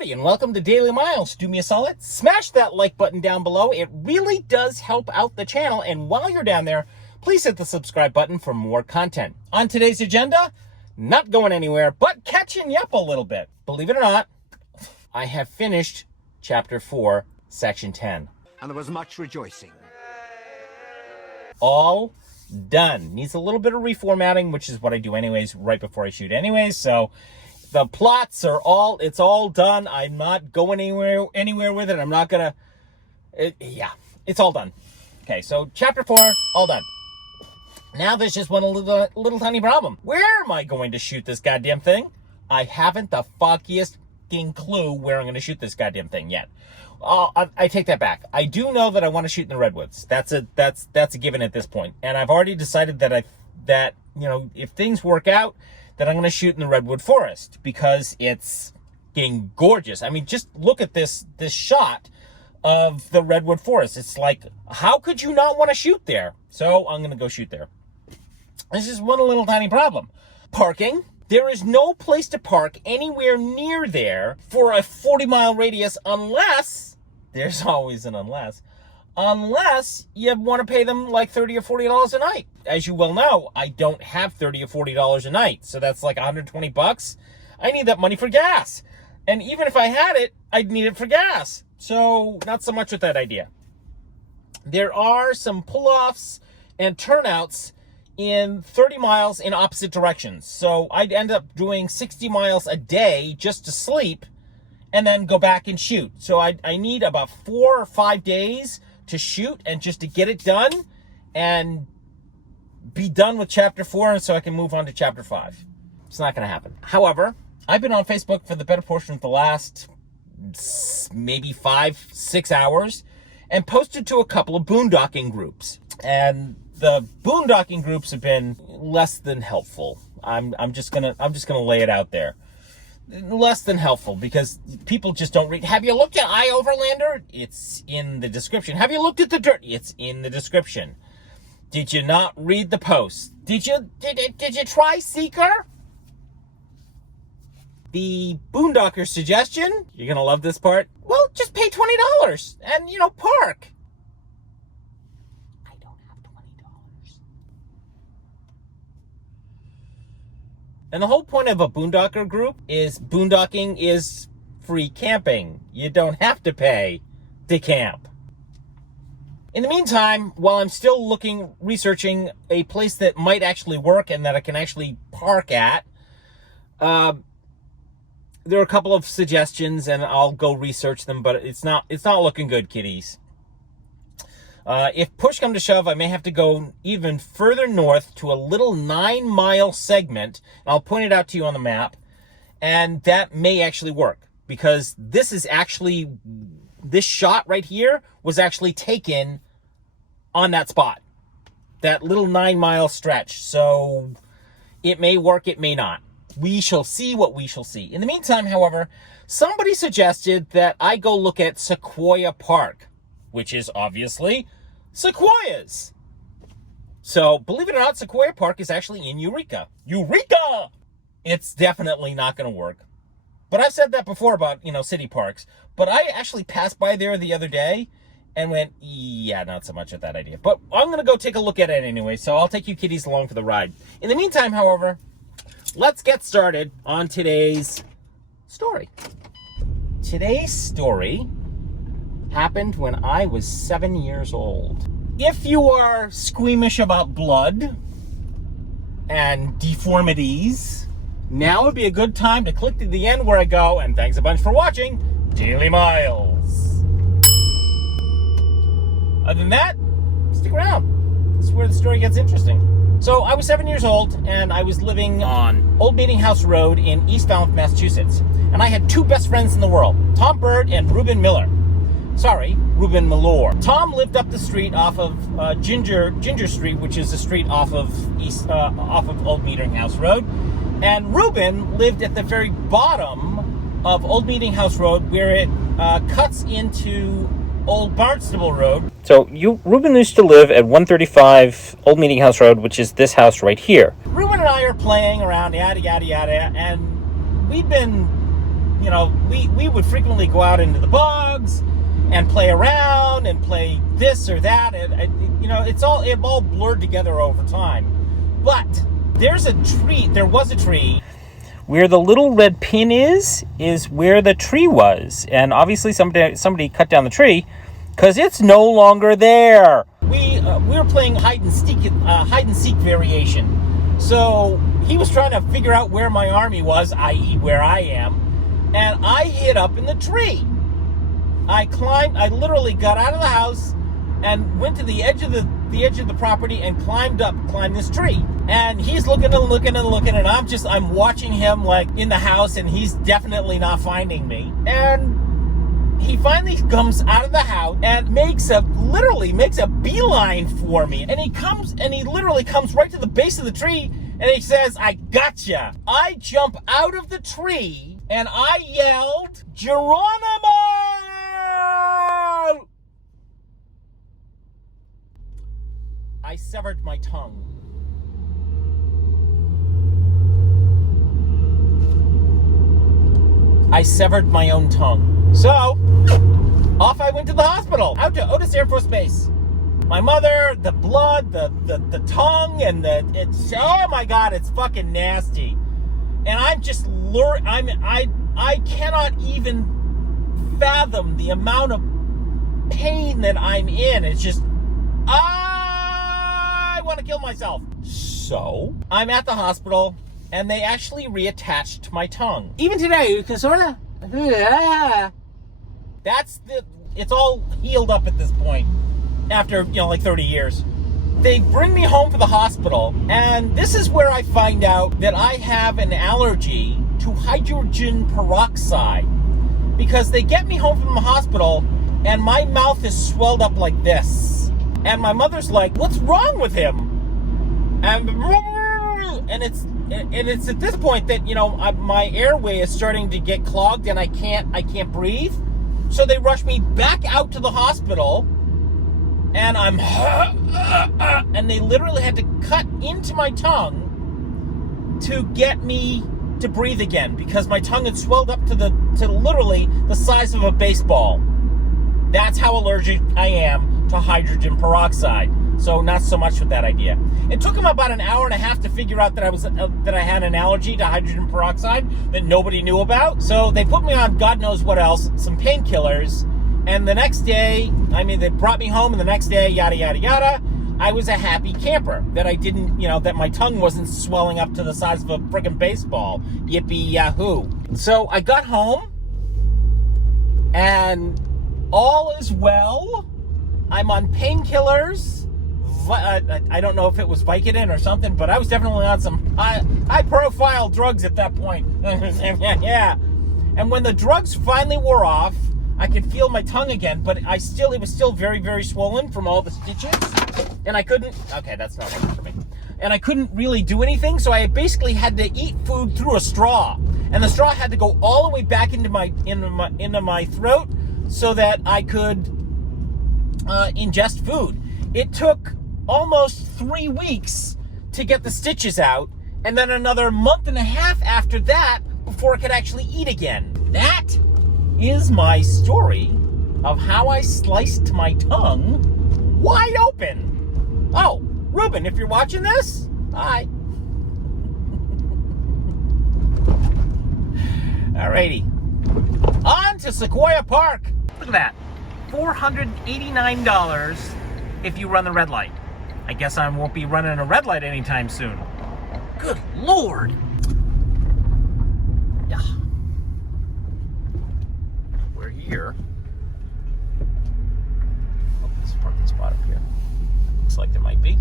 Howdy and welcome to Daily Miles. Do me a solid, smash that like button down below. It really does help out the channel. And while you're down there, please hit the subscribe button for more content. On today's agenda, not going anywhere, but catching you up a little bit. Believe it or not, I have finished Chapter 4, Section 10. And there was much rejoicing. All done. Needs a little bit of reformatting, which is what I do anyways, right before I shoot anyways. So the plots are it's all done. I'm not going anywhere with it. I'm not gonna, it's all done. Okay, so Chapter 4, all done. Now there's just one little tiny problem. Where am I going to shoot this goddamn thing? I haven't the fuckiest clue where I'm going to shoot this goddamn thing yet. I take that back. I do know that I want to shoot in the redwoods. That's a given at this point. And I've already decided that if things work out, that I'm going to shoot in the redwood forest because it's getting gorgeous. I mean, just look at this shot of the redwood forest. It's like, how could you not want to shoot there? So I'm going to go shoot there. There's just one little tiny problem. Parking. There is no place to park anywhere near there for a 40-mile radius unless, there's always an unless you want to pay them like $30 or $40 a night. As you well know, I don't have $30 or $40 a night. So that's like $120. I need that money for gas. And even if I had it, I'd need it for gas. So not so much with that idea. There are some pull-offs and turnouts in 30 miles in opposite directions. So I'd end up doing 60 miles a day just to sleep and then go back and shoot. So I need about 4 or 5 days to shoot and just to get it done and be done with Chapter 4 and so I can move on to Chapter 5. It's not going to happen. However, I've been on Facebook for the better portion of the last maybe 5-6 hours and posted to a couple of boondocking groups. And the boondocking groups have been less than helpful. I'm just gonna lay it out there. Less than helpful because people just don't read. Have you looked at iOverlander? It's in the description. Have you looked at the dirt? It's in the description. Did you not read the post? Did you try Seeker? The boondocker suggestion, you're gonna love this part. Well, just pay $20 and park. I don't have $20. And the whole point of a boondocker group is boondocking is free camping. You don't have to pay to camp. In the meantime, while I'm still researching a place that might actually work and that I can actually park at, there are a couple of suggestions and I'll go research them, but it's not looking good, kiddies. If push come to shove, I may have to go even further north to a little 9-mile segment. And I'll point it out to you on the map. And that may actually work because this shot right here was actually taken on that spot. That little 9-mile stretch. So it may work, it may not. We shall see what we shall see. In the meantime, however, somebody suggested that I go look at Sequoia Park, which is obviously sequoias. So, believe it or not, Sequoia Park is actually in Eureka. Eureka! It's definitely not going to work. But I've said that before about, city parks. But I actually passed by there the other day and went, yeah, not so much at that idea. But I'm going to go take a look at it anyway, so I'll take you kiddies along for the ride. In the meantime, however, let's get started on today's story. Today's story happened when I was 7 years old. If you are squeamish about blood and deformities, now would be a good time to click to the end where I go, and thanks a bunch for watching Daily Miles. Other than that, stick around. This is where the story gets interesting. So I was 7 years old, and I was living on Old Meeting House Road in East Falmouth, Massachusetts. And I had two best friends in the world, Tom Bird and Reuben Miller. Sorry, Reuben Malore. Tom lived up the street off of Ginger Street, which is the street off of Old Meeting House Road. And Reuben lived at the very bottom of Old Meeting House Road, where it cuts into Old Barnstable Road. So Reuben used to live at 135 Old Meeting House Road, which is this house right here. Reuben and I are playing around, yada, yada, yada, and we've been we would frequently go out into the bogs and play around and play this or that. It all blurred together over time. But there was a tree. Where the little red pin is where the tree was. And obviously somebody cut down the tree because it's no longer there. We were playing hide and seek variation. So he was trying to figure out where my army was, i.e. where I am. And I hid up in the tree. I literally got out of the house and went to the edge of the property and climbed this tree. And he's looking, and I'm watching him like in the house, and he's definitely not finding me. And he finally comes out of the house and makes a beeline for me. And he literally comes right to the base of the tree, and he says, "I gotcha." I jump out of the tree and I yelled, "Geronimo!" I severed my tongue. I severed my own tongue. So, off I went to the hospital, out to Otis Air Force Base. My mother, the blood, the tongue, and it's, oh my God, it's fucking nasty. And I'm just I cannot even fathom the amount of pain that I'm in. It's just, I want to kill myself. So, I'm at the hospital, and they actually reattached my tongue. Even today, you can sort of, it's all healed up at this point, after, like 30 years. They bring me home from the hospital, and this is where I find out that I have an allergy to hydrogen peroxide. Because they get me home from the hospital, and my mouth is swelled up like this. And my mother's like, "What's wrong with him?" And it's at this point that, my airway is starting to get clogged, and I can't breathe. So they rush me back out to the hospital, and and they literally had to cut into my tongue to get me to breathe again, because my tongue had swelled up to literally the size of a baseball. That's how allergic I am to hydrogen peroxide. So not so much with that idea. It took them about an hour and a half to figure out that I had an allergy to hydrogen peroxide that nobody knew about. So they put me on God knows what else, some painkillers, and the next day, they brought me home, and the next day, yada yada yada, I was a happy camper that I didn't, that my tongue wasn't swelling up to the size of a friggin' baseball. Yippee yahoo! So I got home, and all is well. I'm on painkillers. I don't know if it was Vicodin or something, but I was definitely on some high-profile drugs at that point. Yeah. And when the drugs finally wore off, I could feel my tongue again, but it was still very, very swollen from all the stitches. And I couldn't, okay, that's not working for me. And I couldn't really do anything, so I basically had to eat food through a straw. And the straw had to go all the way back into my throat so that I could ingest food. It took almost 3 weeks to get the stitches out, and then another month and a half after that before I could actually eat again. That is my story of how I sliced my tongue wide open. Oh, Ruben, if you're watching this, hi. Alrighty. On to Sequoia Park. Look at that. $489 if you run the red light. I guess I won't be running a red light anytime soon. Good Lord. Yeah. We're here. Oh, there's a parking spot up here. Looks like there might be.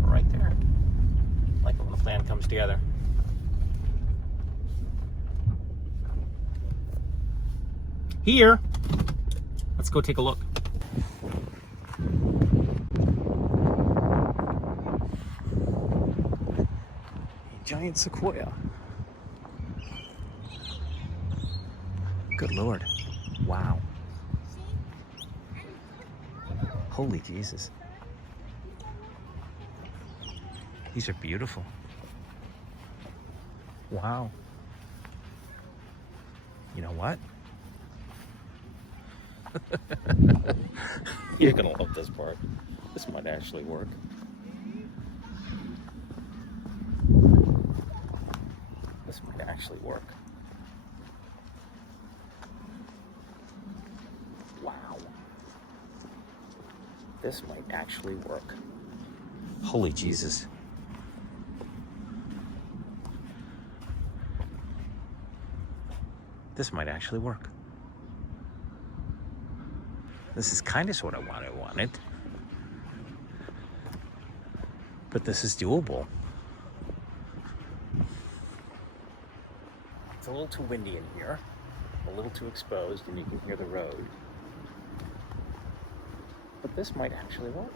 Right there. Like when the plan comes together. Here. Let's go take a look. A giant sequoia. Good Lord. Wow. Holy Jesus. These are beautiful. Wow. You know what? You're gonna love this part. This might actually work. This might actually work. Wow. This might actually work. Holy Jesus. This might actually work. This is kind of what I wanted. But this is doable. It's a little too windy in here, a little too exposed, and you can hear the road. But this might actually work.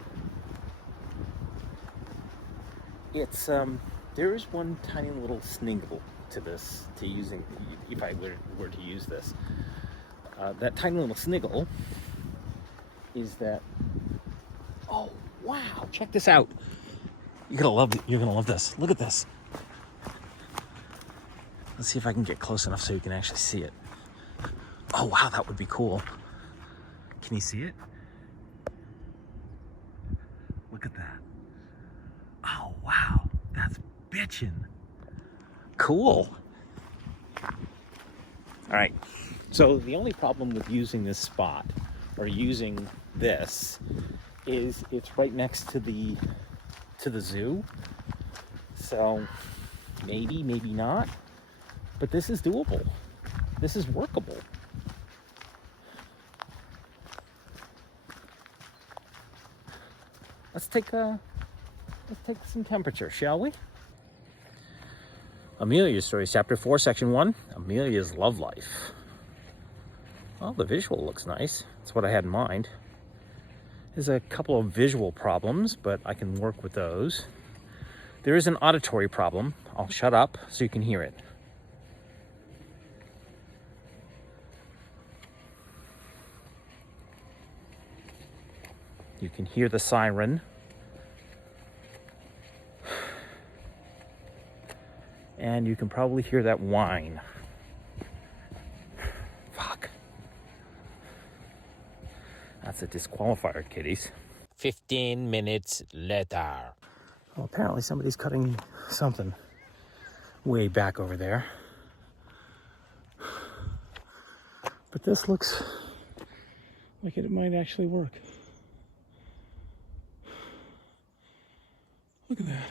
It's, there is one tiny little sniggle to this, to using, if I were to use this. That tiny little sniggle is that, oh wow, check this out. You're gonna love this. Look at this. Let's see if I can get close enough so you can actually see it. Oh wow, that would be cool. Can you see it? Look at that. Oh wow, that's bitchin'. Cool. All right, so the only problem with using this spot or using this is it's right next to the zoo. So maybe not, but this is doable. This is workable. Let's take some temperature, shall we? Amelia's Stories, Chapter 4, Section 1, Amelia's Love Life. Well, the visual looks nice. That's what I had in mind. There's a couple of visual problems, but I can work with those. There is an auditory problem. I'll shut up so you can hear it. You can hear the siren. And you can probably hear that whine. Fuck. That's a disqualifier, kiddies. 15 minutes later. Well, apparently somebody's cutting something way back over there. But this looks like it might actually work. Look at that.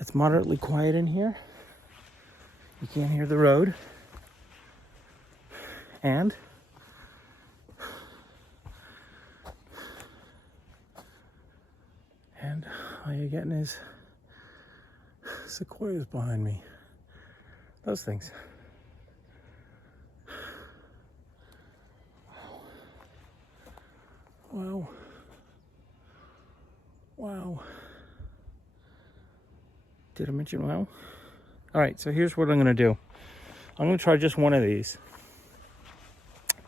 It's moderately quiet in here. You can't hear the road. And all you're getting is sequoias behind me. Those things. Wow. Wow. Did I mention wow? All right, so here's what I'm gonna do. I'm gonna try just one of these.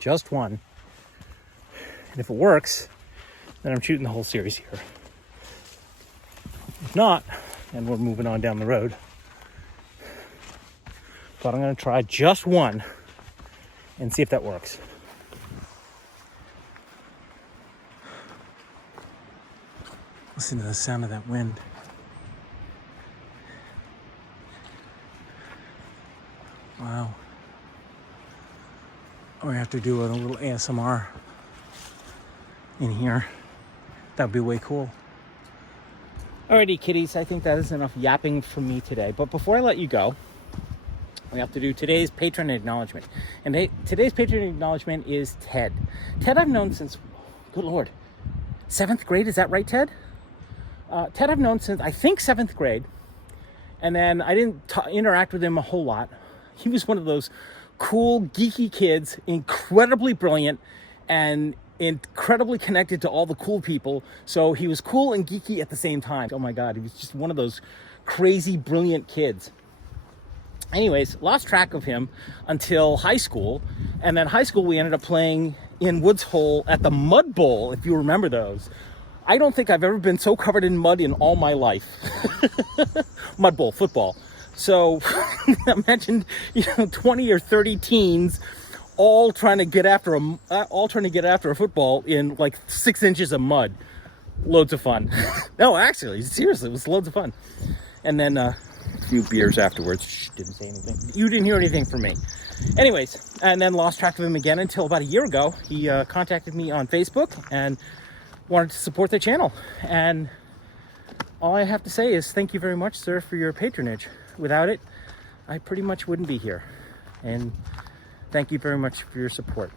Just one. And if it works, then I'm shooting the whole series here. If not, then we're moving on down the road. But I'm gonna try just one and see if that works. Listen to the sound of that wind. Wow. Or we have to do a little ASMR in here. That would be way cool. Alrighty, kitties, I think that is enough yapping from me today. But before I let you go, we have to do today's patron acknowledgement. And today's patron acknowledgement is Ted. Ted I've known since, good Lord, 7th grade, is that right, Ted? Ted I've known since, I think, 7th grade. And then I didn't interact with him a whole lot. He was one of those cool, geeky kids, incredibly brilliant and incredibly connected to all the cool people. So he was cool and geeky at the same time. Oh my God, he was just one of those crazy, brilliant kids. Anyways, lost track of him until high school. And then high school, we ended up playing in Woods Hole at the Mud Bowl, if you remember those. I don't think I've ever been so covered in mud in all my life. Mud bowl, football. So imagine, 20 or 30 teens all trying to get after a football in like 6 inches of mud. Loads of fun. No, actually, seriously, it was loads of fun. And then a few beers afterwards. Shh, didn't say anything. You didn't hear anything from me. Anyways, and then lost track of him again until about a year ago. He contacted me on Facebook and wanted to support the channel. And all I have to say is thank you very much, sir, for your patronage. Without it, I pretty much wouldn't be here. And thank you very much for your support.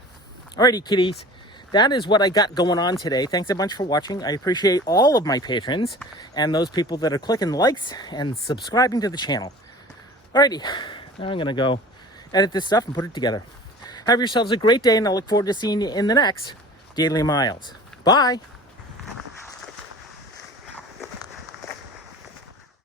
Alrighty, kitties. That is what I got going on today. Thanks a bunch for watching. I appreciate all of my patrons and those people that are clicking likes and subscribing to the channel. Alrighty, now I'm gonna go edit this stuff and put it together. Have yourselves a great day, and I look forward to seeing you in the next Daily Miles. Bye.